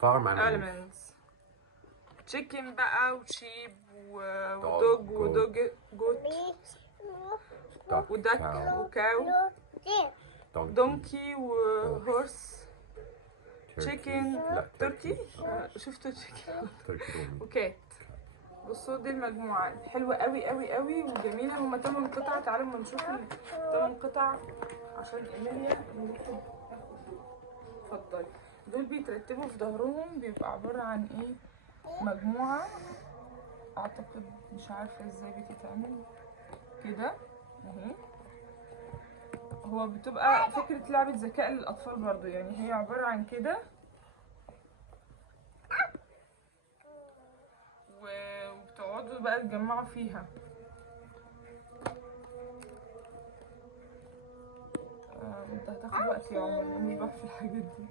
farm animals. elements. تشيكن بقى وشيب ودوج ودوج جوت Duck, ودك cow, وكاو donkey, دونكي وهورس turkey. تشيكن لا تركي turkey. شفتوا تشيكن turkey don't. وكات. بصوا دي المجموعة حلوة قوي قوي قوي وجميلة. هما 8 قطع. تعالوا اما نشوف ال8 قطع عشان ايميليا اللي تحب تاخد. اتفضلي. دول بيترتبوا في ظهرهم، بيبقى عبارة عن ايه؟ مجموعة اعتقد، مش عارفة ازاي بتتعمل كده اهي. هو بتبقى فكرة لعبة ذكاء للأطفال برضو، يعني هي عبارة عن كده وبتقعدوا بقى تجمعوا فيها. انت هتاخد وقت يا عمر، انا مش بعرف الحاجات دي.